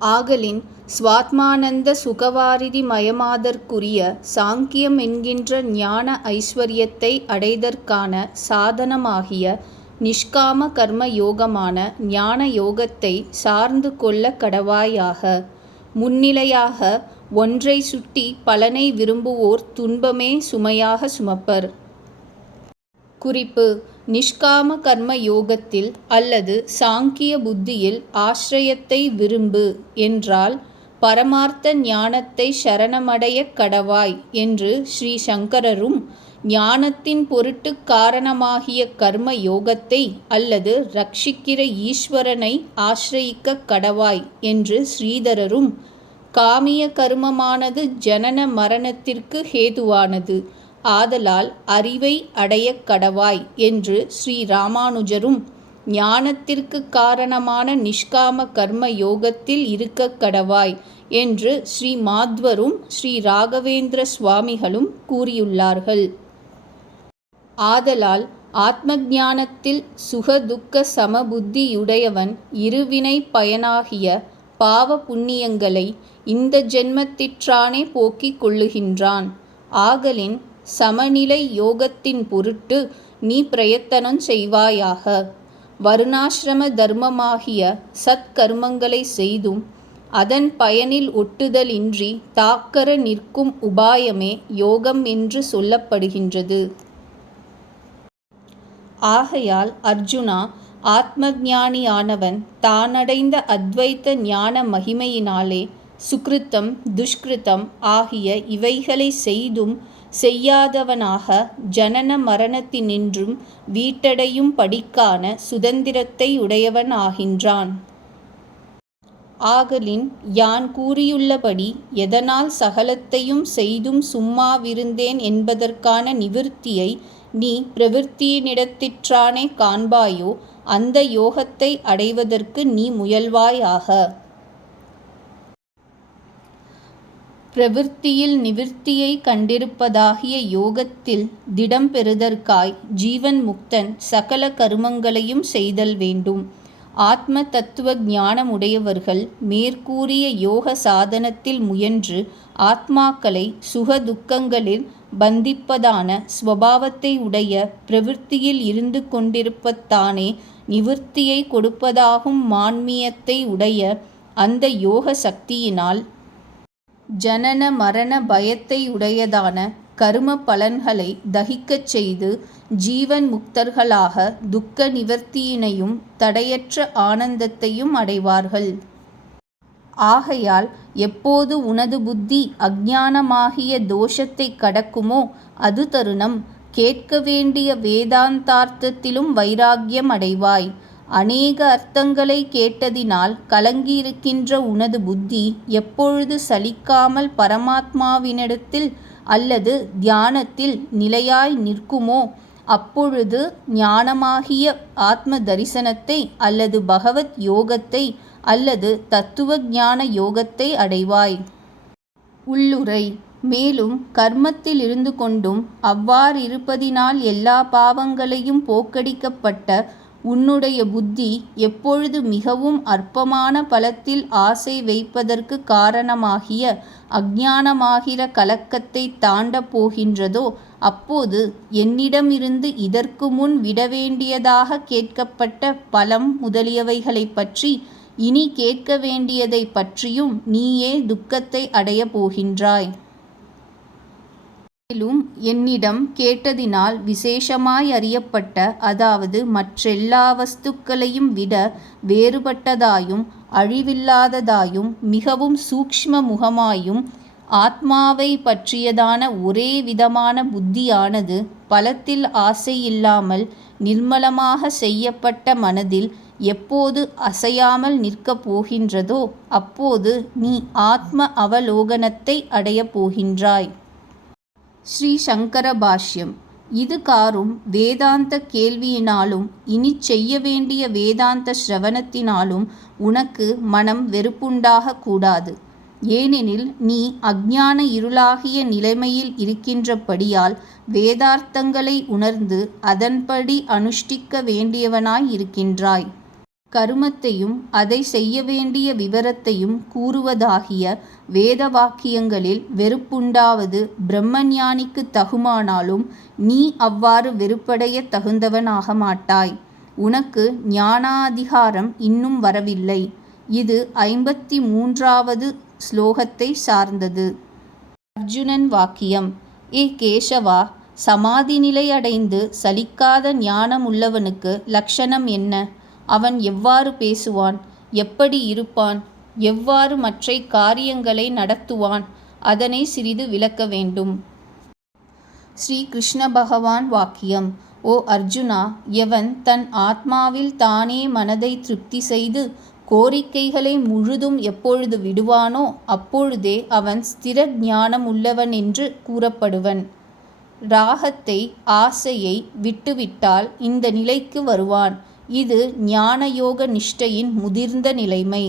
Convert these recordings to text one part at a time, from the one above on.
ஆகலின் ஸ்வாத்மானந்த சுகவாரிதி மயமாதற்குரிய சாங்கியம் என்கின்ற ஞான ஐஸ்வர்யத்தை அடைதற்கான சாதனமாகிய நிஷ்காம கர்ம யோகமான ஞான யோகத்தை சார்ந்து கொள்ள கடவாயாக. முன்னிலையாக ஒன்றை சுட்டி பலனை விரும்புவோர் துன்பமே சுமையாக சுமப்பர். குறிப்பு: நிஷ்காம கர்ம யோகத்தில் அல்லது சாங்கிய புத்தியில் ஆஸ்ரயத்தை விரும்பு என்றால் பரமார்த்த ஞானத்தை சரணமடையக் கடவாய் என்று ஸ்ரீ சங்கரரும், ஞானத்தின் பொருட்டு காரணமாகிய கர்ம யோகத்தை அல்லது ரட்சிக்கிற ஈஸ்வரனை ஆசிரயிக்க கடவாய் என்று ஸ்ரீதரரும், காமிய கர்மமானது ஜனன மரணத்திற்கு ஹேதுவானது, ஆதலால் அறிவை அடையக் கடவாய் என்று ஸ்ரீ ராமானுஜரும், ஞானத்திற்கு காரணமான நிஷ்காம கர்ம யோகத்தில் இருக்க கடவாய் என்று ஸ்ரீ மாத்வரும் ஸ்ரீ ராகவேந்திர சுவாமிகளும் கூறியுள்ளார்கள். ஆதலால் ஆத்ம ஞானத்தில் சுக துக்க சமபுத்தியுடையவன் இருவினை பயனாகிய பாவ புண்ணியங்களை இந்த ஜென்மத்திற்றானே போக்கிக் கொள்ளுகின்றான். ஆகலின் சமநிலை யோகத்தின் பொருட்டு நீ பிரயத்தனம் செய்வாயாக. வருணாசிரம தர்மமாகிய சத்கர்மங்களை செய்தும் அதன் பயனில் ஒட்டுதலின்றி தாக்கர நிற்கும் உபாயமே யோகம் என்று சொல்லப்படுகின்றது. ஆகையால் அர்ஜுனா, ஆத்ம ஞானியானவன் தானடைந்த அத்வைத்த ஞான மகிமையினாலே சுக்ருத்தம் துஷ்கிருத்தம் ஆகிய இவைகளை செய்தும் செய்யாதவனாக ஜனன மரணத்தினின்றும் வீட்டடையும் படிக்கான சுதந்திரத்தை உடையவன் ஆகின்றான். ஆகலின் யான் கூறியுள்ளபடி எதனால் சகலத்தையும் செய்தும் சும்மாவிருந்தேன் என்பதற்கான நிவிர்த்தியை நீ பிரவிற்த்தியினிடத்திற்றானே காண்பாயோ அந்த யோகத்தை அடைவதற்கு நீ முயல்வாயாக. பிரவிற்த்தியில் நிவிர்த்தியை கண்டிருப்பதாகிய யோகத்தில் திடம் பெறுதற்காய் ஜீவன் முக்தன் சகல கருமங்களையும் செய்தல் வேண்டும். ஆத்ம தத்துவ ஞானமுடையவர்கள் மேற்கூறிய யோக சாதனத்தில் முயன்று ஆத்மாக்களை சுக துக்கங்களில் பந்திப்பதான ஸ்வபாவத்தை உடைய பிரவிற்த்தியில் இருந்து கொண்டிருப்பத்தானே நிவிர்த்தியை கொடுப்பதாகும் மான்மியத்தை உடைய அந்த யோக சக்தியினால் ஜனன மரண பயத்தை உடையதான கரும பலன்களை தகிக்கச் செய்து ஜீவன் முக்தர்களாக துக்க நிவர்த்தியினையும் தடையற்ற ஆனந்தத்தையும் அடைவார்கள். ஆகையால் எப்போது உனது புத்தி அஞ்ஞானமாகிய தோஷத்தை கடக்குமோ அது தருணம் கேட்க வேண்டிய வேதாந்தார்த்தத்திலும் வைராக்கியம் அடைவாய். அநேக அர்த்தங்களை கேட்டதினால் கலங்கியிருக்கின்ற உனது புத்தி எப்பொழுது சலிக்காமல் பரமாத்மாவினிடத்தில் அல்லது தியானத்தில் நிலையாய் நிற்குமோ அப்பொழுது ஞானமாகிய ஆத்ம தரிசனத்தை அல்லது பகவத் யோகத்தை அல்லது தத்துவ ஞான யோகத்தை அடைவாய். உள்ளுரை: மேலும் கர்மத்தில் இருந்து கொண்டும் அவ்வாறிருப்பதினால் எல்லா பாவங்களையும் போக்கடிக்கப்பட்ட உன்னுடைய புத்தி எப்பொழுது மிகவும் அற்பமான பலத்தில் ஆசை வைப்பதற்கு காரணமாகிய அஞ்ஞானமாகிற கலக்கத்தை தாண்டப் போகின்றதோ அப்போது என்னிடமிருந்து இதற்கு முன் விடவேண்டியதாக கேட்கப்பட்ட பலம் முதலியவைகளைப் பற்றி இனி கேட்க வேண்டியதை பற்றியும் நீயே துக்கத்தை அடையப் போகின்றாய். மேலும் என்னிடம் கேட்டதினால் விசேஷமாய் அறியப்பட்ட, அதாவது மற்றெல்லா வஸ்துக்களையும் விட வேறுபட்டதாயும் அழிவில்லாததாயும் மிகவும் சூக்ஷ்ம முகமாயும் ஆத்மாவை பற்றியதான ஒரே விதமான புத்தியானது பலத்தில் ஆசையில்லாமல் நிர்மலமாக செய்யப்பட்ட மனதில் எப்போது அசையாமல் நிற்கப் போகின்றதோ அப்போது நீ ஆத்ம அவலோகனத்தை அடையப் போகின்றாய். ஸ்ரீ சங்கர பாஷ்யம். இது காரும் வேதாந்த கேள்வியினாலும் இனி செய்ய வேண்டிய வேதாந்த ஸ்ரவணத்தினாலும் உனக்கு மனம் வெறுப்புண்டாக கூடாது. ஏனெனில் நீ அஞ்ஞான இருளாகிய நிலைமையில் இருக்கின்றபடியால் வேதார்த்தங்களை உணர்ந்து அதன்படி அனுஷ்டிக்க வேண்டியவனாய் இருக்கின்றாய். கருமத்தையும் அதை செய்ய வேண்டிய விவரத்தையும் கூறுவதாகிய வேத வாக்கியங்களில் வெறுப்புண்டாவது பிரம்மஞானிக்கு தகுமானாலும் நீ அவ்வாறு வெறுப்படைய தகுந்தவனாக மாட்டாய். உனக்கு ஞானாதிகாரம் இன்னும் வரவில்லை. இது 53வது ஸ்லோகத்தை சார்ந்தது. அர்ஜுனன் வாக்கியம்: ஏ கேசவா, சமாதி நிலை அடைந்து சலிக்காத ஞானமுள்ளவனுக்கு லக்ஷணம் என்ன? அவன் எவ்வாறு பேசுவான்? எப்படி இருப்பான்? எவ்வாறு மற்ற காரியங்களை நடத்துவான்? அதனை சிறிது விளக்க வேண்டும். ஸ்ரீ கிருஷ்ண பகவான் வாக்கியம்: ஓ அர்ஜுனா, எவன் தன் ஆத்மாவில் தானே மனதை திருப்தி செய்து கோரிக்கைகளை முழுதும் எப்பொழுது விடுவானோ அப்பொழுதே அவன் ஸ்திர ஞானம் உள்ளவன் என்று கூறப்படுவன். ராகத்தை, ஆசையை விட்டுவிட்டால் இந்த நிலைக்கு வருவான். இது ஞானயோக நிஷ்டையின் முதிர்ந்த நிலைமை.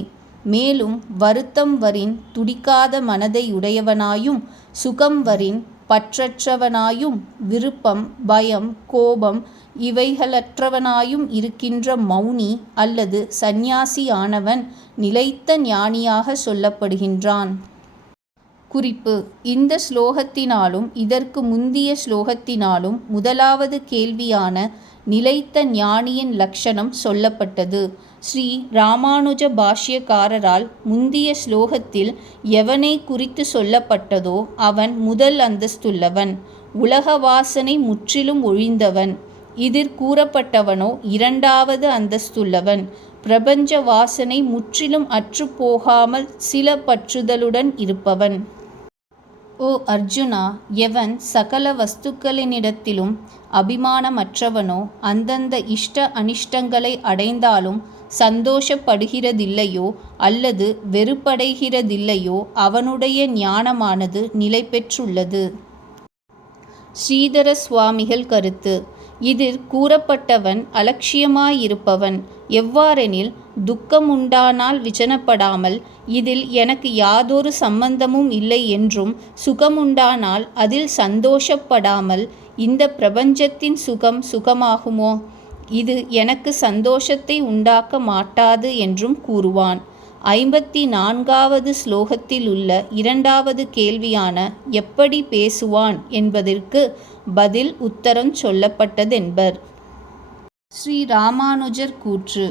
மேலும் வருத்தம் வரின் துடிக்காத மனதை உடையவனாயும், சுகம் வரின் பற்றற்றவனாயும், விருப்பம், பயம், கோபம் இவைகளற்றவனாயும் இருக்கின்ற மௌனி அல்லது சந்நியாசியானவன் நிலைத்த ஞானியாக சொல்லப்படுகின்றான். குறிப்பு: இந்த ஸ்லோகத்தினாலும் இதற்கு முந்திய ஸ்லோகத்தினாலும் முதலாவது கேள்வியான நிலைத்த ஞானியின் லக்ஷணம் சொல்லப்பட்டது. ஸ்ரீ ராமானுஜ பாஷ்யக்காரரால் முந்திய ஸ்லோகத்தில் எவனை குறித்து சொல்லப்பட்டதோ அவன் முதல் அந்தஸ்துள்ளவன், உலக வாசனை முற்றிலும் ஒழிந்தவன். இதில் கூறப்பட்டவனோ இரண்டாவது அந்தஸ்துள்ளவன், பிரபஞ்ச வாசனை முற்றிலும் அற்றுப்போகாமல் சில பற்றுதலுடன் இருப்பவன். ஓ அர்ஜுனா, எவன் சகல வஸ்துக்களினிடத்திலும் அபிமானமற்றவனோ, அந்தந்த இஷ்ட அனிஷ்டங்களை அடைந்தாலும் சந்தோஷப்படுகிறதில்லையோ அல்லது வெறுப்படைகிறதில்லையோ அவனுடைய ஞானமானது நிலை பெற்றுள்ளது. ஸ்ரீதர சுவாமிகள் கருத்து: இதில் கூறப்பட்டவன் அலட்சியமாயிருப்பவன். எவ்வாறெனில், துக்கம் உண்டானால் விசனப்படாமல் இதில் எனக்கு யாதொரு சம்பந்தமும் இல்லை என்றும், சுகமுண்டானால் அதில் சந்தோஷப்படாமல் இந்த பிரபஞ்சத்தின் சுகம் சுகமாகுமோ, இது எனக்கு சந்தோஷத்தை உண்டாக்க மாட்டாது என்றும் கூறுவான். 54வது ஸ்லோகத்தில் உள்ள இரண்டாவது கேள்வியான எப்படி பேசுவான் என்பதற்கு பதில் உத்தரம் சொல்லப்பட்டதென்பர். ஸ்ரீ ராமானுஜர் கூற்று: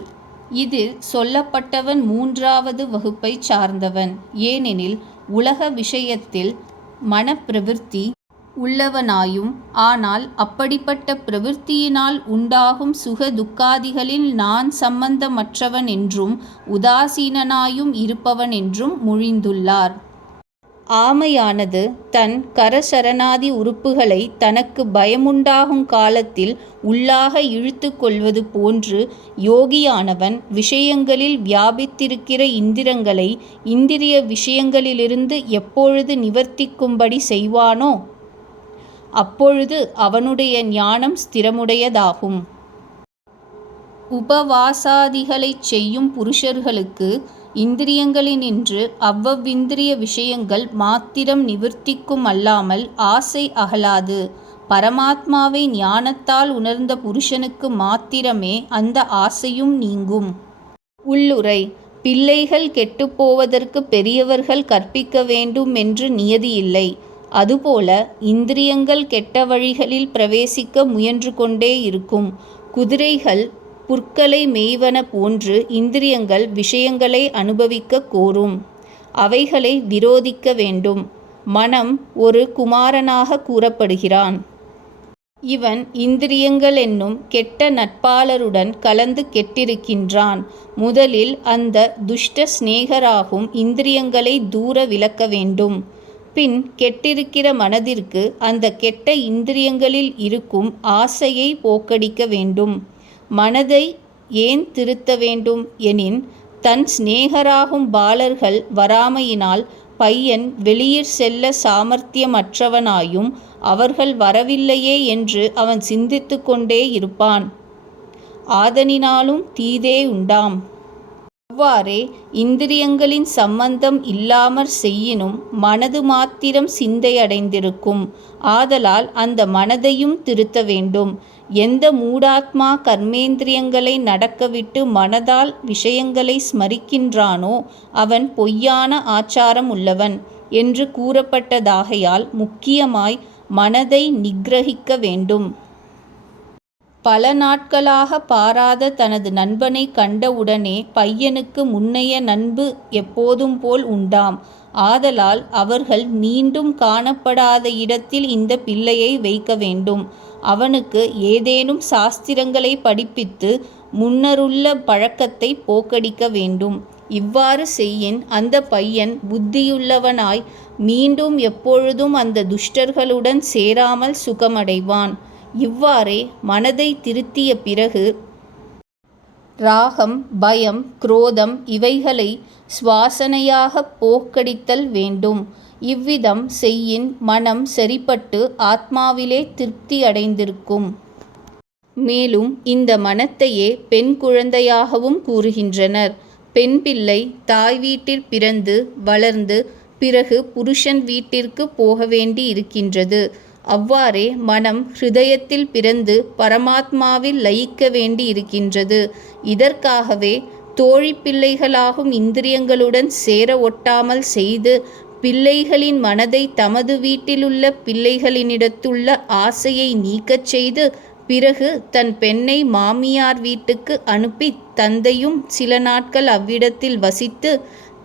இதில் சொல்லப்பட்டவன் 3வது வகுப்பை சார்ந்தவன். ஏனெனில் உலக விஷயத்தில் மனப்பிரவிற்த்தி உள்ளவனாயும், ஆனால் அப்படிப்பட்ட பிரவிற்த்தியினால் உண்டாகும் சுக துக்காதிகளில் நான் சம்பந்தமற்றவன் என்றும் உதாசீனனாயும் இருப்பவன் என்றும் மொழிந்துள்ளார். ஆமையானது தன் கரசரணாதி உறுப்புகளை தனக்கு பயமுண்டாகும் காலத்தில் உள்ளாக இழுத்து கொள்வது போன்று யோகியானவன் விஷயங்களில் வியாபித்திருக்கிற இந்திரங்களை இந்திரிய விஷயங்களிலிருந்து எப்பொழுது நிவர்த்திக்கும்படி செய்வானோ அப்பொழுது அவனுடைய ஞானம் ஸ்திரமுடையதாகும். உபவாசாதிகளைச் செய்யும் புருஷர்களுக்கு இந்திரியங்களினின்று அவ்வவ்விந்திரிய விஷயங்கள் மாத்திரம் நிவர்த்திக்கும் அல்லாமல் ஆசை அகலாது. பரமாத்மாவை ஞானத்தால் உணர்ந்த புருஷனுக்கு மாத்திரமே அந்த ஆசையும் நீங்கும். உள்ளுரை: பிள்ளைகள் கெட்டுப்போவதற்கு பெரியவர்கள் கற்பிக்க வேண்டும் என்று நியதியில்லை. அதுபோல இந்திரியங்கள் கெட்ட வழிகளில் பிரவேசிக்க முயன்று கொண்டே இருக்கும். குதிரைகள் புற்களை மேய்வன போன்று இந்திரியங்கள் விஷயங்களை அனுபவிக்க கோரும். அவைகளை விரோதிக்க வேண்டும். மனம் ஒரு குமாரனாக கூறப்படுகிறான். இவன் இந்திரியங்கள் என்னும் கெட்ட நட்பாளருடன் கலந்து கெட்டிருக்கின்றான். முதலில் அந்த துஷ்ட சிநேகராகும் இந்திரியங்களை தூர விலக்க வேண்டும். பின் கெட்டிருக்கிற மனதிற்கு அந்த கெட்ட இந்திரியங்களில் இருக்கும் ஆசையை போக்கடிக்க வேண்டும். மனதை ஏன் திருத்த வேண்டும் எனின், தன் சிநேகராகும் பாலர்கள் வராமையினால் பையன் வெளியிற் செல்ல சாமர்த்தியமற்றவனாயும் அவர்கள் வரவில்லையே என்று அவன் சிந்தித்து கொண்டே இருப்பான். ஆதலினாலும் தீதே உண்டாம். அவ்வாறே இந்திரியங்களின் சம்பந்தம் இல்லாமற் செய்யினும் மனது மாத்திரம் சிந்தையடைந்திருக்கும். ஆதலால் அந்த மனதையும் திருத்த வேண்டும். எந்த மூடாத்மா கர்மேந்திரியங்களை நடக்கவிட்டு மனதால் விஷயங்களை ஸ்மரிக்கின்றானோ அவன் பொய்யான ஆச்சாரம் உள்ளவன் என்று கூறப்பட்டதாகையால் முக்கியமாய் மனதை நிக்கிரகிக்க வேண்டும். பல நாட்களாக பாராத தனது நண்பனை கண்டவுடனே பையனுக்கு முன்னைய நண்பு எப்போதும் போல் உண்டாம். ஆதலால் அவர்கள் மீண்டும் காணப்படாத இடத்தில் இந்த பிள்ளையை வைக்க வேண்டும். அவனுக்கு ஏதேனும் சாஸ்திரங்களை படிப்பித்து முன்னருள்ள பழக்கத்தை போக்கடிக்க வேண்டும். இவ்வாறு செய்யின் அந்த பையன் புத்தியுள்ளவனாய் மீண்டும் எப்பொழுதும் அந்த துஷ்டர்களுடன் சேராமல் சுகமடைவான். இவ்வாறே மனதை திருத்திய பிறகு ராகம், பயம், குரோதம் இவைகளை சுவாசனையாக போக்கடித்தல் வேண்டும். இவ்விதம் செய்யின் மனம் சரிப்பட்டு ஆத்மாவிலே திருப்தி அடைந்திருக்கும். மேலும் இந்த மனத்தையே பெண் குழந்தையாகவும் கூறுகின்றனர். பெண் பிள்ளை தாய் வீட்டில் பிறந்து வளர்ந்து பிறகு புருஷன் வீட்டிற்கு போக வேண்டி இருக்கின்றது. அவ்வாறே மனம் ஹிருதயத்தில் பிறந்து பரமாத்மாவில் லயிக்க வேண்டி இருக்கின்றது. இதற்காகவே தோழி பிள்ளைகளாகும் இந்திரியங்களுடன் சேர ஒட்டாமல் செய்து பிள்ளைகளின் மனதை தமது வீட்டிலுள்ள பிள்ளைகளினிடத்துள்ள ஆசையை நீக்கச் செய்து பிறகு தன் பெண்ணை மாமியார் வீட்டுக்கு அனுப்பி தந்தையும் சில நாட்கள் அவ்விடத்தில் வசித்து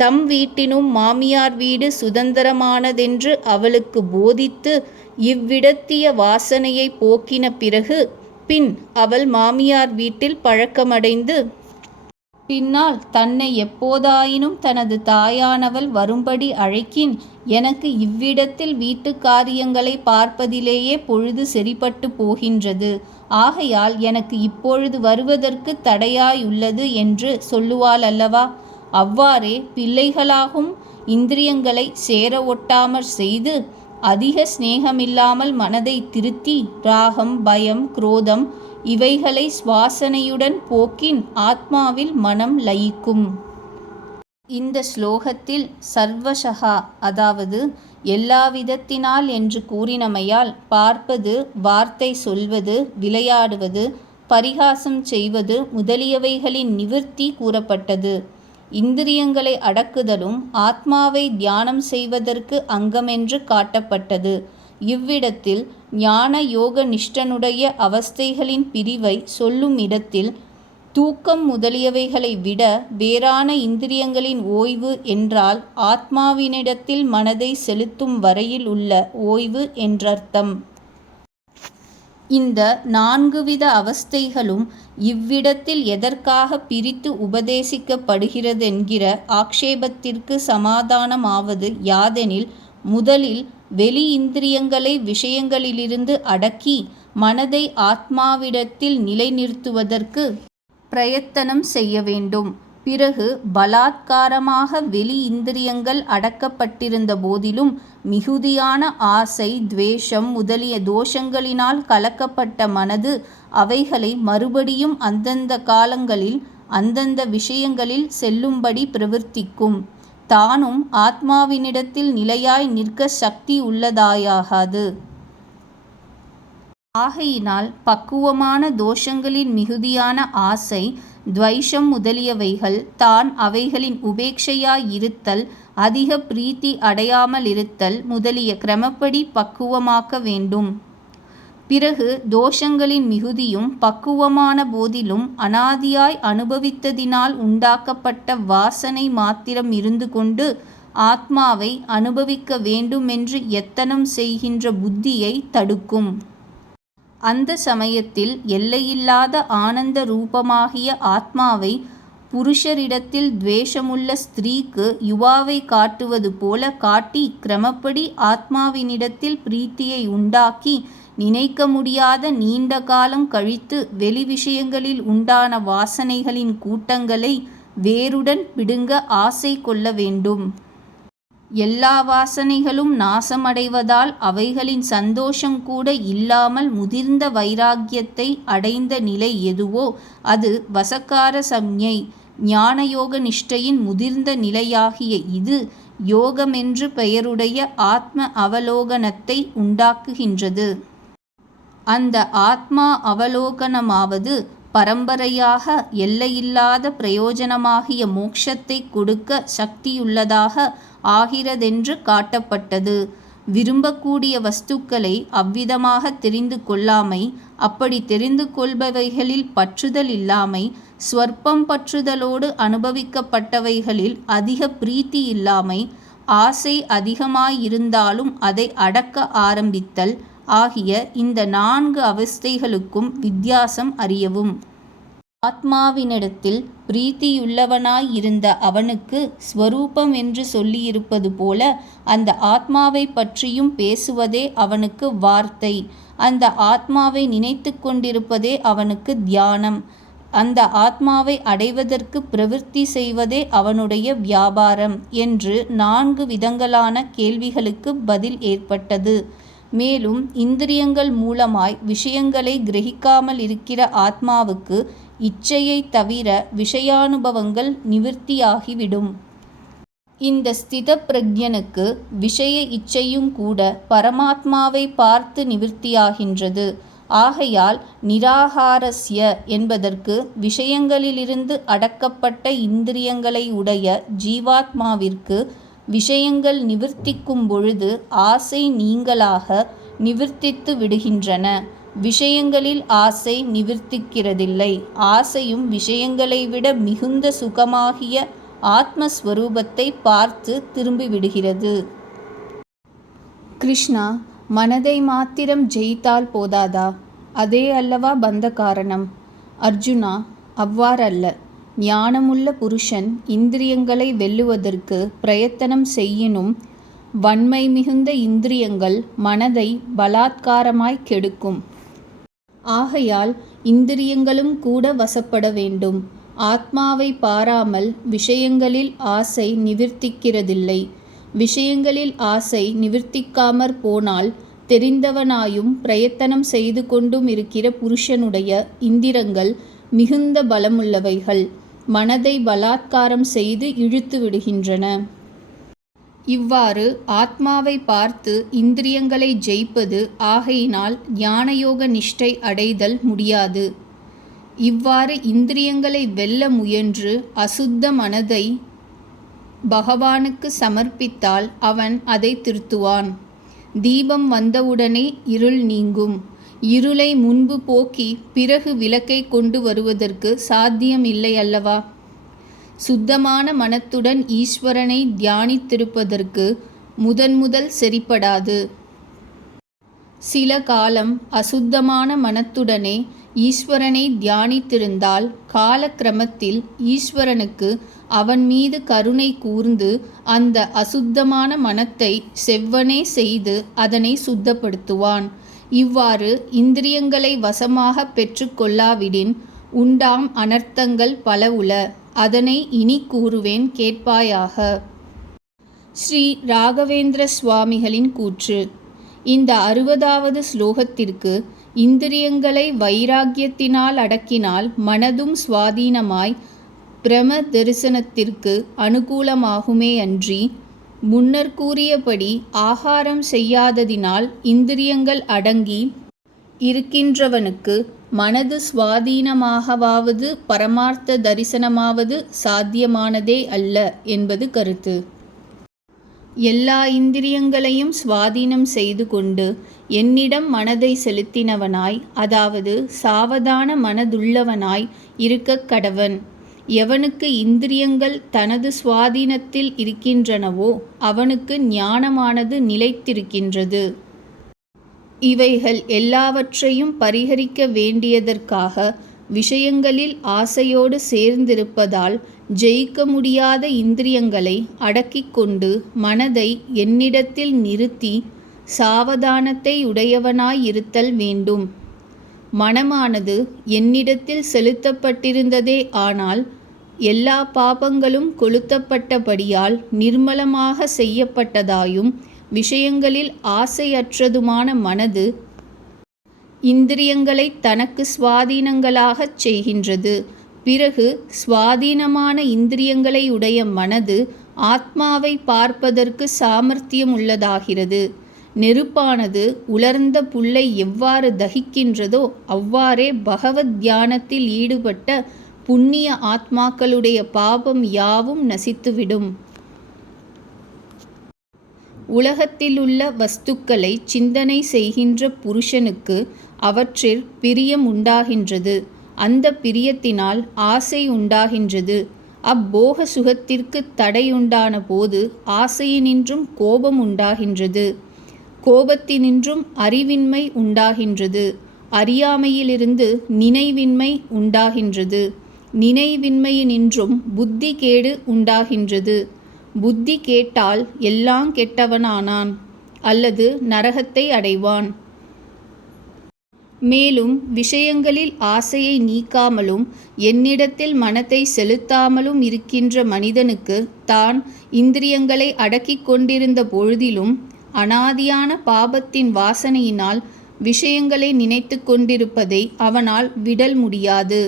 தம் வீட்டினும் மாமியார் வீடு சுதந்திரமானதென்று அவளுக்கு போதித்து இவ்விடத்திய வாசனையை போக்கின பிறகு பின் அவள் மாமியார் வீட்டில் பழக்கமடைந்து பின்னால் தன்னை எப்போதாயினும் தனது தாயானவள் வரும்படி அழைக்கின், எனக்கு இவ்விடத்தில் வீட்டு காரியங்களை பார்ப்பதிலேயே பொழுது சரிப்பட்டு போகின்றது. ஆகையால் எனக்கு இப்பொழுது வருவதற்கு தடையாயுள்ளது என்று சொல்லுவாள் அல்லவா? அவ்வாறே பிள்ளைகளாகும் இந்திரியங்களை சேர ஒட்டாமற் செய்து அதிக சிநேகமில்லாமல் மனதை திருத்தி ராகம், பயம், குரோதம் இவைகளை சுவாசனையுடன் போக்கின் ஆத்மாவில் மனம் லயிக்கும். இந்த ஸ்லோகத்தில் சர்வசகா அதாவது எல்லாவிதத்தினால் என்று கூறினமையால் பார்ப்பது, வார்த்தை சொல்வது, விளையாடுவது, பரிகாசம் செய்வது முதலியவைகளின் நிவிர்த்தி கூறப்பட்டது. இந்திரியங்களை அடக்குதலும் ஆத்மாவை தியானம் செய்வதற்கு அங்கமென்று காட்டப்பட்டது. இவ்விடத்தில் ஞான யோக நிஷ்டனுடைய அவஸ்தைகளின் பிரிவை சொல்லும் இடத்தில் தூக்கம் முதலியவைகளை விட வேறான இந்திரியங்களின் ஓய்வு என்றால் ஆத்மாவினிடத்தில் மனதை செலுத்தும் வரையில் உள்ள ஓய்வு என்றர்த்தம். இந்த 4 வித அவஸ்தைகளும் இவ்விடத்தில் எதற்காக பிரித்து உபதேசிக்கப்படுகிறதென்கிற ஆக்ஷேபத்திற்கு சமாதானமாவது யாதெனில், முதலில் வெளி இந்திரியங்களை விஷயங்களிலிருந்து அடக்கி மனதை ஆத்மாவிடத்தில் நிலைநிறுத்துவதற்கு பிரயத்தனம் செய்ய வேண்டும். பிறகு பலாத்காரமாக வெளி இந்திரியங்கள் அடக்கப்பட்டிருந்த போதிலும் மிகுதியான ஆசை, துவேஷம் முதலிய தோஷங்களினால் கலக்கப்பட்ட மனது அவைகளை மறுபடியும் அந்தந்த காலங்களில் அந்தந்த விஷயங்களில் செல்லும்படி பிரவர்த்திக்கும். தானும் ஆத்மாவினிடத்தில் நிலையாய் நிற்க சக்தி உள்ளதாயாகாது. ஆகையினால் பக்குவமான தோஷங்களின் மிகுதியான ஆசை, துவைஷம் முதலியவைகள் தான் அவைகளின் உபேட்சையாயிருத்தல், அதிக பிரீத்தி அடையாமலிருத்தல் முதலிய கிரமப்படி பக்குவமாக்க வேண்டும். பிறகு தோஷங்களின் மிகுதியும் பக்குவமான போதிலும் அனாதியாய் அனுபவித்ததினால் உண்டாக்கப்பட்ட வாசனை மாத்திரம் இருந்து கொண்டு ஆத்மாவை அனுபவிக்க வேண்டுமென்று எத்தனம் செய்கின்ற புத்தியை தடுக்கும். அந்த சமயத்தில் எல்லையில்லாத ஆனந்த ரூபமாகிய ஆத்மாவை புருஷரிடத்தில் துவேஷமுள்ள ஸ்திரீக்கு யுவாவை காட்டுவது போல காட்டி கிரமப்படி ஆத்மாவினிடத்தில் பிரீத்தியை உண்டாக்கி நினைக்க முடியாத நீண்ட காலம் கழித்து வெளி விஷயங்களில் உண்டான வாசனைகளின் கூட்டங்களை வேருடன் பிடுங்க ஆசை கொள்ள வேண்டும். எல்லா வாசனைகளும் நாசமடைவதால் அவைகளின் சந்தோஷங்கூட இல்லாமல் முதிர்ந்த வைராக்கியத்தை அடைந்த நிலை எதுவோ அது வசக்கார சம்ஞை. ஞானயோக நிஷ்டையின் முதிர்ந்த நிலையாகிய இது யோகமென்று பெயருடைய ஆத்ம அவலோகனத்தை உண்டாக்குகின்றது. அந்த ஆத்மா அவலோகனமாவது பரம்பரையாக எல்லையில்லாத பிரயோஜனமாகிய மோட்சத்தை கொடுக்க சக்தியுள்ளதாக ஆகிறதென்று காட்டப்பட்டது. விரும்பக்கூடிய வஸ்துக்களை அவ்விதமாக தெரிந்து கொள்ளாமை, அப்படி தெரிந்து கொள்பவைகளில் பற்றுதல் இல்லாமை, ஸ்வற்பம் பற்றுதலோடு அனுபவிக்கப்பட்டவைகளில் அதிக பிரீத்தி இல்லாமை, ஆசை அதிகமாயிருந்தாலும் அதை அடக்க ஆரம்பித்தல் ஆகிய இந்த 4 அவஸ்தைகளுக்கும் வித்தியாசம் அறியவும். ஆத்மாவினிடத்தில் பிரீத்தியுள்ளவனாயிருந்த அவனுக்கு ஸ்வரூபம் என்று சொல்லியிருப்பது போல அந்த ஆத்மாவை பற்றியும் பேசுவதே அவனுக்கு வார்த்தை, அந்த ஆத்மாவை நினைத்து கொண்டிருப்பதே அவனுக்கு தியானம், அந்த ஆத்மாவை அடைவதற்கு பிரவிற்த்தி செய்வதே அவனுடைய வியாபாரம் என்று 4 விதங்களான கேள்விகளுக்கு பதில் ஏற்பட்டது. மேலும் இந்திரியங்கள் மூலமாய் விஷயங்களை கிரகிக்காமல் இருக்கிற ஆத்மாவுக்கு இச்சையை தவிர விஷயானுபவங்கள் நிவிர்த்தியாகிவிடும். இந்த ஸ்தித பிரக்ஞனுக்கு விஷய இச்சையும் கூட பரமாத்மாவை பார்த்து நிவிர்த்தியாகின்றது. ஆகையால் நிராகாரஸ்ய என்பதற்கு விஷயங்களிலிருந்து அடக்கப்பட்ட இந்திரியங்களை உடைய ஜீவாத்மாவிற்கு விஷயங்கள் நிவிர்த்திக்கும் பொழுது ஆசை நீங்களாக நிவிர்த்தித்து விடுகின்றன. விஷயங்களில் ஆசை நிவிர்த்திக்கிறதில்லை. ஆசையும் விஷயங்களை விட மிகுந்த சுகமாகிய ஆத்மஸ்வரூபத்தை பார்த்து திரும்பிவிடுகிறது. கிருஷ்ணா, மனதை மாத்திரம் ஜெயித்தால் போதாதா? அதே அல்லவா பந்த காரணம்? அர்ஜுனா, அவ்வாறல்ல. ஞானமுள்ள புருஷன் இந்திரியங்களை வெல்லுவதற்கு பிரயத்தனம் செய்யினும் வன்மை மிகுந்த இந்திரியங்கள் மனதை பலாத்காரமாய் கெடுக்கும். ஆகையால் இந்திரியங்களும் கூட வசப்பட வேண்டும். ஆத்மாவை பாராமல் விஷயங்களில் ஆசை நிவிர்த்திக்கிறதில்லை. விஷயங்களில் ஆசை நிவிர்த்திக்காமற் போனால் தெரிந்தவனாயும் பிரயத்தனம் செய்து கொண்டும் இருக்கிற புருஷனுடைய இந்திரங்கள் மிகுந்த பலமுள்ளவைகள், மனதை பலாத்காரம் செய்து இழுத்து விடுகின்றன. இவ்வாறு ஆத்மாவை பார்த்து இந்திரியங்களை ஜெயிப்பது ஆகையினால் ஞானயோக நிஷ்டை அடைதல் முடியாது. இவ்வாறு இந்திரியங்களை வெல்ல முயன்று அசுத்த மனதை பகவானுக்கு சமர்ப்பித்தால் அவன் அதை திருத்துவான். தீபம் வந்தவுடனே இருள் நீங்கும். இருளை முன்பு போக்கி பிறகு விளக்கை கொண்டு வருவதற்கு சாத்தியம் இல்லை அல்லவா? சுத்தமான மனத்துடன் ஈஸ்வரனை தியானித்திருப்பதற்கு முதல் செறிப்படாது. சில காலம் அசுத்தமான மனத்துடனே ஈஸ்வரனை தியானித்திருந்தால் காலக்கிரமத்தில் ஈஸ்வரனுக்கு அவன் மீது கருணை கூர்ந்து அந்த அசுத்தமான மனத்தை செவ்வனே செய்து அதனை சுத்தப்படுத்துவான். இவ்வாறு இந்திரியங்களை வசமாக பெற்று கொள்ளாவிடின் உண்டாம் அனர்த்தங்கள் பல உள. அதனை இனி கூறுவேன், கேட்பாயாக. ஸ்ரீ ராகவேந்திர சுவாமிகளின் கூற்று. இந்த 60வது ஸ்லோகத்திற்கு இந்திரியங்களை வைராக்கியத்தினால் அடக்கினால் மனதும் சுவாதீனமாய் பிரம தரிசனத்திற்கு அனுகூலமாகுமே அன்றி, முன்னர் கூறியபடி ஆகாரம் செய்யாததினால் இந்திரியங்கள் அடங்கி இருக்கின்றவனுக்கு மனது சுவாதீனமாகவாவது பரமார்த்த தரிசனமாவது சாத்தியமானதே அல்ல என்பது கருத்து. எல்லா இந்திரியங்களையும் சுவாதீனம் செய்து கொண்டு என்னிடம் மனதை செலுத்தினவனாய், அதாவது சாவதான மனதுள்ளவனாய் இருக்கக் கடவன். எவனுக்கு இந்திரியங்கள் தனது சுவாதீனத்தில் இருக்கின்றனவோ அவனுக்கு ஞானமானது நிலைத்திருக்கின்றது. இவைகள் எல்லாவற்றையும் பரிகரிக்க வேண்டியதற்காக விஷயங்களில் ஆசையோடு சேர்ந்திருப்பதால் ஜெயிக்க முடியாத இந்திரியங்களை அடக்கிக் கொண்டு மனதை என்னிடத்தில் நிறுத்தி சாவதானத்தை உடையவனாயிருத்தல் வேண்டும். மனமானது என்னிடத்தில் செலுத்தப்பட்டிருந்ததே ஆனால் எல்லா பாபங்களும் கொளுத்தப்பட்டபடியால் நிர்மலமாக செய்யப்பட்டதாயும் விஷயங்களில் ஆசையற்றதுமான மனது இந்திரியங்களை தனக்கு சுவாதீனங்களாகச் செய்கின்றது. பிறகு சுவாதீனமான இந்திரியங்களை உடைய மனது ஆத்மாவை பார்ப்பதற்கு சாமர்த்தியம் உள்ளதாகிறது. நெருப்பானது உலர்ந்த புல்லை எவ்வாறு தகிக்கின்றதோ அவ்வாறே பகவத் தியானத்தில் ஈடுபட்ட புண்ணிய ஆத்மாக்களுடைய பாபம் யாவும் நசித்துவிடும். உலகத்திலுள்ள வஸ்துக்களை சிந்தனை செய்கின்ற புருஷனுக்கு அவற்றில் பிரியம் உண்டாகின்றது. அந்த பிரியத்தினால் ஆசை உண்டாகின்றது. அப்போக சுகத்திற்கு தடையுண்டான போது ஆசையினின்றும் கோபம் உண்டாகின்றது. கோபத்தினின்றும் அறிவின்மை உண்டாகின்றது. அறியாமையிலிருந்து நினைவின்மை உண்டாகின்றது. நினைவின்மையினின்றும் புத்தி கேடு உண்டாகின்றது. புத்தி கேட்டால் எல்லாம் கெட்டவனானான் அல்லது நரகத்தை அடைவான். மேலும் விஷயங்களில் ஆசையை நீக்காமலும் என்னிடத்தில் மனத்தை செலுத்தாமலும் இருக்கின்ற மனிதனுக்கு தான் இந்திரியங்களை அடக்கிக் கொண்டிருந்த பொழுதிலும் அனாதியான பாபத்தின் வாசனையினால் விஷயங்களை நினைத்து கொண்டிருப்பதை அவனால் விடல் முடியாது.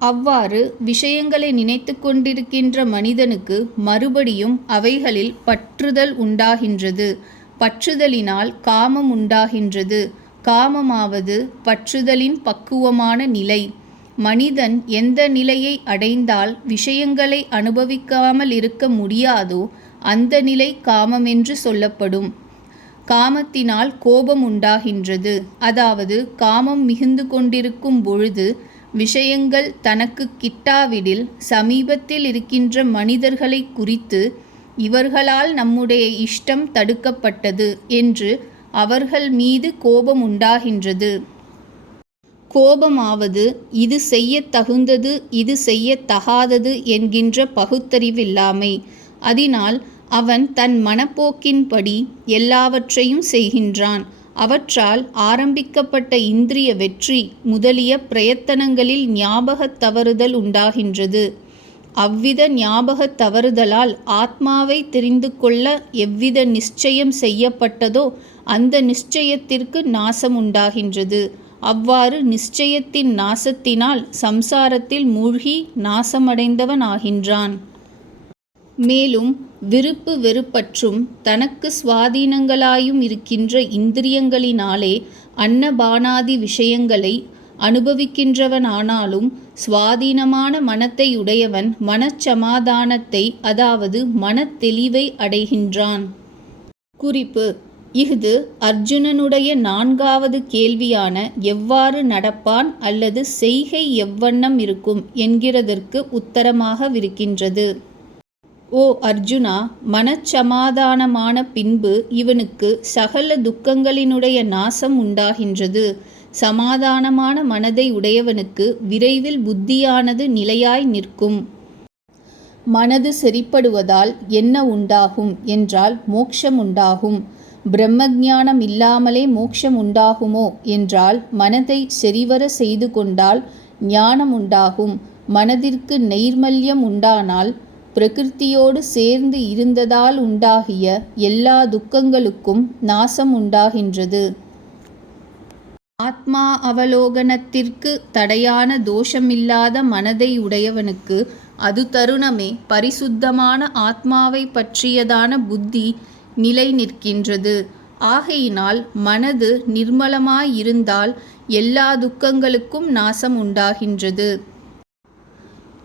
அவ்வாறு விஷயங்களை நினைத்து கொண்டிருக்கின்ற மனிதனுக்கு மறுபடியும் அவைகளில் பற்றுதல் உண்டாகின்றது. பற்றுதலினால் காமம் உண்டாகின்றது. காமமாவது பற்றுதலின் பக்குவமான நிலை. மனிதன் எந்த நிலையை அடைந்தால் விஷயங்களை அனுபவிக்காமல் இருக்க முடியாதோ அந்த நிலை காமமென்று சொல்லப்படும். காமத்தினால் கோபம் உண்டாகின்றது. அதாவது காமம் மிகுந்து கொண்டிருக்கும் பொழுது விஷயங்கள் தனக்கு கிட்டாவிடில் சமீபத்தில் இருக்கின்ற மனிதர்களை குறித்து இவர்களால் நம்முடைய இஷ்டம் தடுக்கப்பட்டது என்று அவர்கள் மீது கோபம் உண்டாகின்றது. கோபமாவது இது செய்யத் தகுந்தது இது செய்யத்தகாதது என்கின்ற பகுத்தறிவில்லாமை. அதனால் அவன் தன் மனப்போக்கின்படி எல்லாவற்றையும் செய்கின்றான். அவற்றால் ஆரம்பிக்கப்பட்ட இந்திரிய வெற்றி முதலிய பிரயத்தனங்களில் ஞாபகத் தவறுதல் உண்டாகின்றது. அவ்வித ஞாபகத் தவறுதலால் ஆத்மாவை தெரிந்து கொள்ள எவ்வித நிச்சயம் செய்யப்பட்டதோ அந்த நிச்சயத்திற்கு நாசம் உண்டாகின்றது. அவ்வாறு நிச்சயத்தின் நாசத்தினால் சம்சாரத்தில் மூழ்கி நாசமடைந்தவன் ஆகின்றான். மேலும் விருப்பு வெறுப்பற்றும் தனக்கு சுவாதீனங்களாயும் இருக்கின்ற இந்திரியங்களினாலே அன்னபானாதி விஷயங்களை அனுபவிக்கின்றவனானாலும் சுவாதீனமான மனத்தை உடையவன் மனச்சமாதானத்தை அதாவது மனத்தெளிவை அடைகின்றான். குறிப்பு: இஃது அர்ஜுனனுடைய 4வது கேள்வியான எவ்வாறு நடப்பான் அல்லது செய்கை எவ்வண்ணம் இருக்கும் என்கிறதற்கு உத்தரமாகவிருக்கின்றது. ஓ அர்ஜுனா, மனச்சமாதானமான பின்பு இவனுக்கு சகல துக்கங்களினுடைய நாசம் உண்டாகின்றது. சமாதானமான மனதை உடையவனுக்கு விரைவில் புத்தியானது நிலையாய் நிற்கும். மனது செறிப்படுவதால் என்ன உண்டாகும் என்றால் மோட்சம் உண்டாகும். பிரம்மஞானம் இல்லாமலே மோட்சம் உண்டாகுமோ என்றால் மனதை செறிவர செய்து கொண்டால் ஞானம் உண்டாகும். மனதிற்கு நைர்மல்யம் உண்டானால் பிரகிருத்தியோடு சேர்ந்து இருந்ததால் உண்டாகிய எல்லா துக்கங்களுக்கும் நாசம் உண்டாகின்றது. ஆத்மா அவலோகனத்திற்கு தடையான தோஷமில்லாத மனதை உடையவனுக்கு அது தருணமே பரிசுத்தமான ஆத்மாவை பற்றியதான புத்தி நிலை நிற்கின்றது. ஆகையினால் மனது நிர்மலமாயிருந்தால் எல்லா துக்கங்களுக்கும் நாசம் உண்டாகின்றது.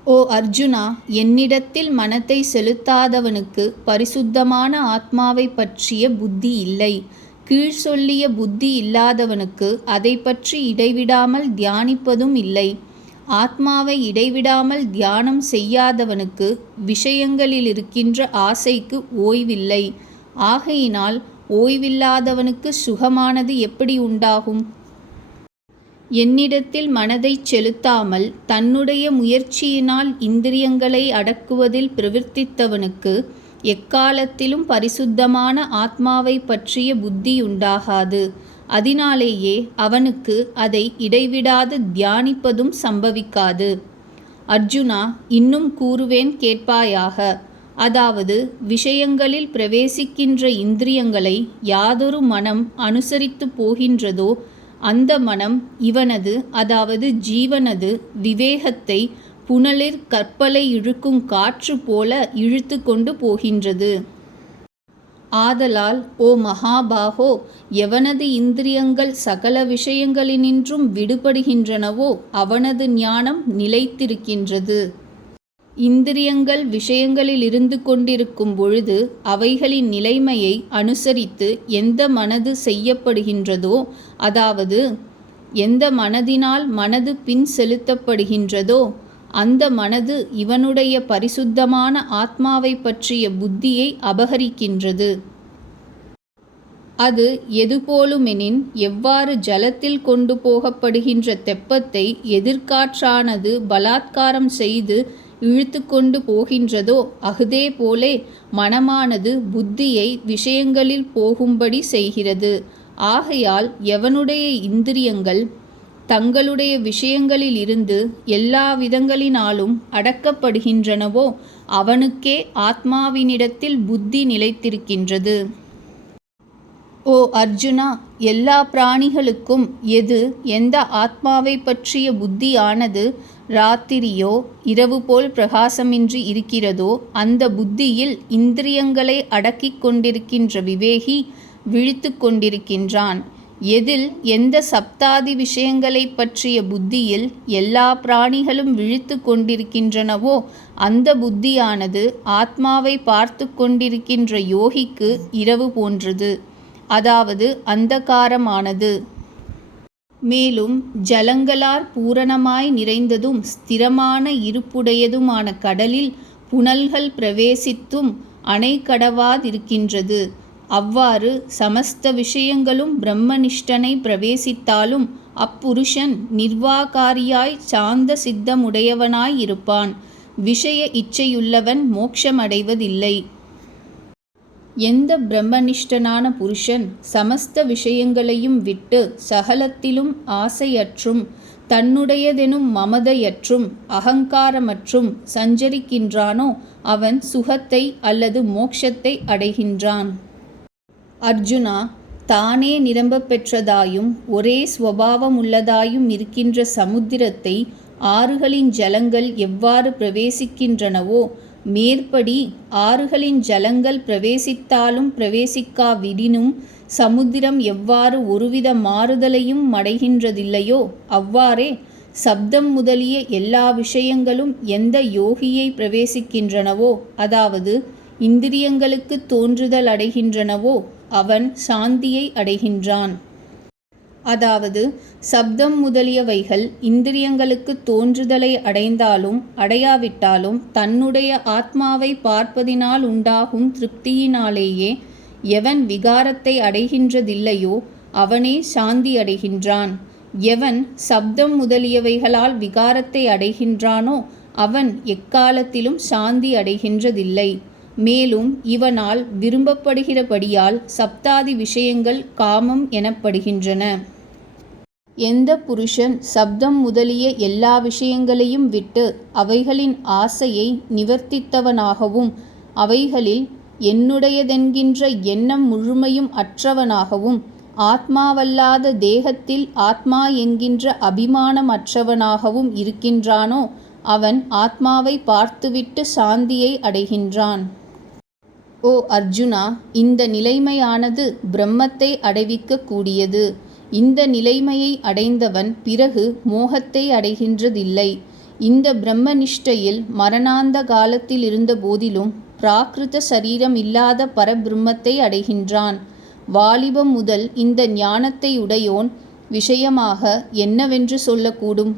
ஓ அர்ஜுனா, என்னிடத்தில் மனத்தை செலுத்தாதவனுக்கு பரிசுத்தமான ஆத்மாவை பற்றிய புத்தி இல்லை. கீழ் சொல்லிய புத்தி இல்லாதவனுக்கு அதை பற்றி இடைவிடாமல் தியானிப்பதும் இல்லை. ஆத்மாவை இடைவிடாமல் தியானம் செய்யாதவனுக்கு விஷயங்களில் இருக்கின்ற ஆசைக்கு ஓய்வில்லை. ஆகையினால் ஓய்வில்லாதவனுக்கு சுகமானது எப்படி உண்டாகும்? என்னிடத்தில் மனதை செலுத்தாமல் தன்னுடைய முயற்சியினால் இந்திரியங்களை அடக்குவதில் பிரவர்த்தித்தவனுக்கு எக்காலத்திலும் பரிசுத்தமான ஆத்மாவை பற்றிய புத்தி உண்டாகாது. அதனாலேயே அவனுக்கு அதை இடைவிடாது தியானிப்பதும் சம்பவிக்காது. அர்ஜுனா, இன்னும் கூறுவேன் கேட்பாயாக. அதாவது விஷயங்களில் பிரவேசிக்கின்ற இந்திரியங்களை யாதொரு மனம் அனுசரித்து போகின்றதோ அந்த மனம் இவனது அதாவது ஜீவனது விவேகத்தை புனலிற் கற்பலை இழுக்கும் காற்று போல இழுத்து கொண்டு போகின்றது. ஆதலால் ஓ மகாபாகோ, எவனது இந்திரியங்கள் சகல விஷயங்களினின்றும் விடுபடுகின்றனவோ அவனது ஞானம் நிலைத்திருக்கின்றது. இந்திரியங்கள் விஷயங்களில் இருந்து கொண்டிருக்கும் பொழுது அவைகளின் நிலைமையை அனுசரித்து எந்த மனது செய்யப்படுகின்றதோ, அதாவது எந்த மனதினால் மனது பின் செலுத்தப்படுகின்றதோ அந்த மனது இவனுடைய பரிசுத்தமான ஆத்மாவை பற்றிய புத்தியை அபகரிக்கின்றது. அது எதுபோலுமெனின், எவ்வாறு ஜலத்தில் கொண்டு போகப்படுகின்ற தெப்பத்தை எதிர்காற்றானது பலாத்காரம் செய்து இழுத்து கொண்டு போகின்றதோ அகுதே போலே மனமானது புத்தியை விஷயங்களில் போகும்படி செய்கிறது. ஆகையால் எவனுடைய இந்திரியங்கள் தங்களுடைய விஷயங்களில் இருந்து எல்லா விதங்களினாலும் அடக்கப்படுகின்றனவோ அவனுக்கே ஆத்மாவினிடத்தில் புத்தி நிலைத்திருக்கின்றது. ஓ அர்ஜுனா, எல்லா பிராணிகளுக்கும் எந்த ஆத்மாவை பற்றிய புத்தியானது ராத்திரியோ இரவு போல் பிரகாசமின்றி இருக்கிறதோ அந்த புத்தியில் இந்திரியங்களை அடக்கிக் கொண்டிருக்கின்ற விவேகி விழித்து கொண்டிருக்கின்றான். எதில் எந்த சப்தாதி விஷயங்களை பற்றிய புத்தியில் எல்லா பிராணிகளும் விழித்து கொண்டிருக்கின்றனவோ அந்த புத்தியானது ஆத்மாவை பார்த்து கொண்டிருக்கின்ற யோகிக்கு இரவு போன்றது, அதாவது அந்தகாரமானது. மேலும் ஜலங்களால் பூரணமாய் நிறைந்ததும் ஸ்திரமான இருப்புடையதுமான கடலில் புனல்கள் பிரவேசித்தும் அணை கடவாதிருக்கின்றது. அவ்வாறு சமஸ்த விஷயங்களும் பிரம்மனிஷ்டனை பிரவேசித்தாலும் அப்புருஷன் நிர்வாகாரியாய் சாந்த சித்தமுடையவனாய் இருப்பான். விஷய இச்சையுள்ளவன் மோட்சமடைவதில்லை. எந்த பிரம்மனிஷ்டனான புருஷன் சமஸ்த விஷயங்களையும் விட்டு சகலத்திலும் ஆசையற்றும் தன்னுடையதெனும் மமதையற்றும் அகங்காரமற்றும் சஞ்சரிக்கின்றானோ அவன் சுகத்தை அல்லது மோட்சத்தை அடைகின்றான். அர்ஜுனா, தானே நிரம்ப பெற்றதாயும் ஒரே ஸ்வபாவமுள்ளதாயும் இருக்கின்ற சமுத்திரத்தை ஆறுகளின் ஜலங்கள் எவ்வாறு பிரவேசிக்கின்றனவோ மேற்படி ஆறுகளின் ஜலங்கள் பிரவேசித்தாலும் பிரவேசிக்காவிடினும் சமுத்திரம் எவ்வாறு ஒருவித மாறுதலையும் அடைகின்றதில்லையோ அவ்வாறே சப்தம் முதலிய எல்லா விஷயங்களும் எந்த யோகியை பிரவேசிக்கின்றனவோ, அதாவது இந்திரியங்களுக்கு தோன்றுதல் அடைகின்றனவோ அவன் சாந்தியை அடைகின்றான். அதாவது சப்தம் முதலியவைகள் இந்திரியங்களுக்கு தோன்றுதலை அடைந்தாலும் அடையாவிட்டாலும் தன்னுடைய ஆத்மாவை பார்ப்பதினால் உண்டாகும் திருப்தியினாலேயே எவன் விகாரத்தை அடைகின்றதில்லையோ அவனே சாந்தி அடைகின்றான். எவன் சப்தம் முதலியவைகளால் விகாரத்தை அடைகின்றானோ அவன் எக்காலத்திலும் சாந்தி அடைகின்றதில்லை. மேலும் இவனால் விரும்பப்படுகிறபடியால் சப்தாதி விஷயங்கள் காமம் எனப்படுகின்றன. எந்த புருஷன் சப்தம் முதலிய எல்லா விஷயங்களையும் விட்டு அவைகளின் ஆசையை நிவர்த்தித்தவனாகவும் அவைகளில் என்னுடையதென்கின்ற எண்ணம் முழுமையும் அற்றவனாகவும் ஆத்மாவல்லாத தேகத்தில் ஆத்மா என்கின்ற அபிமானம் அற்றவனாகவும் இருக்கின்றானோ அவன் ஆத்மாவை பார்த்துவிட்டு சாந்தியை அடைகின்றான். ஓ அர்ஜுனா, இந்த நிலைமையானது பிரம்மத்தை அடைவிக்க கூடியது. இந்த நிலைமையை அடைந்தவன் பிறகு மோகத்தை அடைகின்றதில்லை. இந்த பிரம்மனிஷ்டையில் மரணாந்த காலத்தில் இருந்த போதிலும் பிராகிருத சரீரம் இல்லாத பரபிரம்மத்தை அடைகின்றான். வாலிபம் முதல் இந்த ஞானத்தை உடையோன் விஷயமாக என்னவென்று சொல்லக்கூடும்?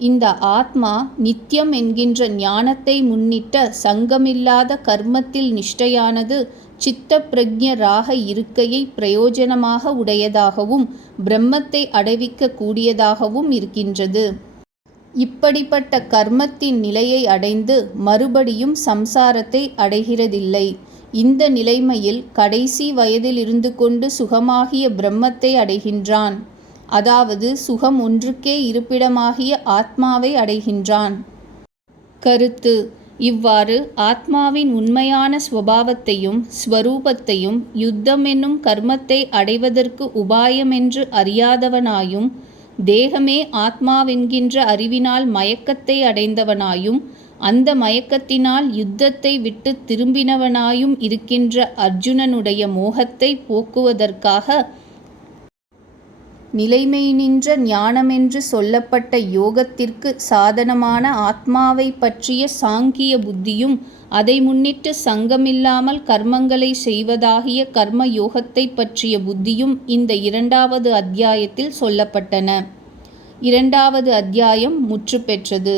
இந்த ஆத்மா நித்தியம் என்கின்ற ஞானத்தை முன்னிட்ட சங்கமில்லாத கர்மத்தில் நிஷ்டையானது சித்த பிரக்ஞராக இருக்கையை பிரயோஜனமாக உடையதாகவும் பிரம்மத்தை அடைவிக்க கூடியதாகவும் இருக்கின்றது. இப்படிப்பட்ட கர்மத்தின் நிலையை அடைந்து மறுபடியும் சம்சாரத்தை அடைகிறதில்லை. இந்த நிலைமையில் கடைசி வயதில் இருந்து கொண்டு சுகமாகிய பிரம்மத்தை அடைகின்றான். அதாவது சுகம் ஒன்றுக்கே இருப்பிடமாகிய ஆத்மாவை அடைகின்றான். கருத்து: இவ்வாறு ஆத்மாவின் உண்மையான ஸ்வபாவத்தையும் ஸ்வரூபத்தையும் யுத்தம் என்னும் கர்மத்தை அடைவதற்கு உபாயமென்று அறியாதவனாயும் தேகமே ஆத்மாவென்கின்ற அறிவினால் மயக்கத்தை அடைந்தவனாயும் அந்த மயக்கத்தினால் யுத்தத்தை விட்டு திரும்பினவனாயும் இருக்கின்ற அர்ஜுனனுடைய மோகத்தை போக்குவதற்காக நிலைமை நின்ற ஞானமென்று சொல்லப்பட்ட யோகத்திற்கு சாதனமான ஆத்மாவை பற்றிய சாங்கிய புத்தியும் அதை முன்னிட்டு சங்கமில்லாமல் கர்மங்களை செய்வதாகிய கர்ம யோகத்தை பற்றிய புத்தியும் இந்த 2வது அத்தியாயத்தில் சொல்லப்பட்டன. 2வது அத்தியாயம் முற்று பெற்றது.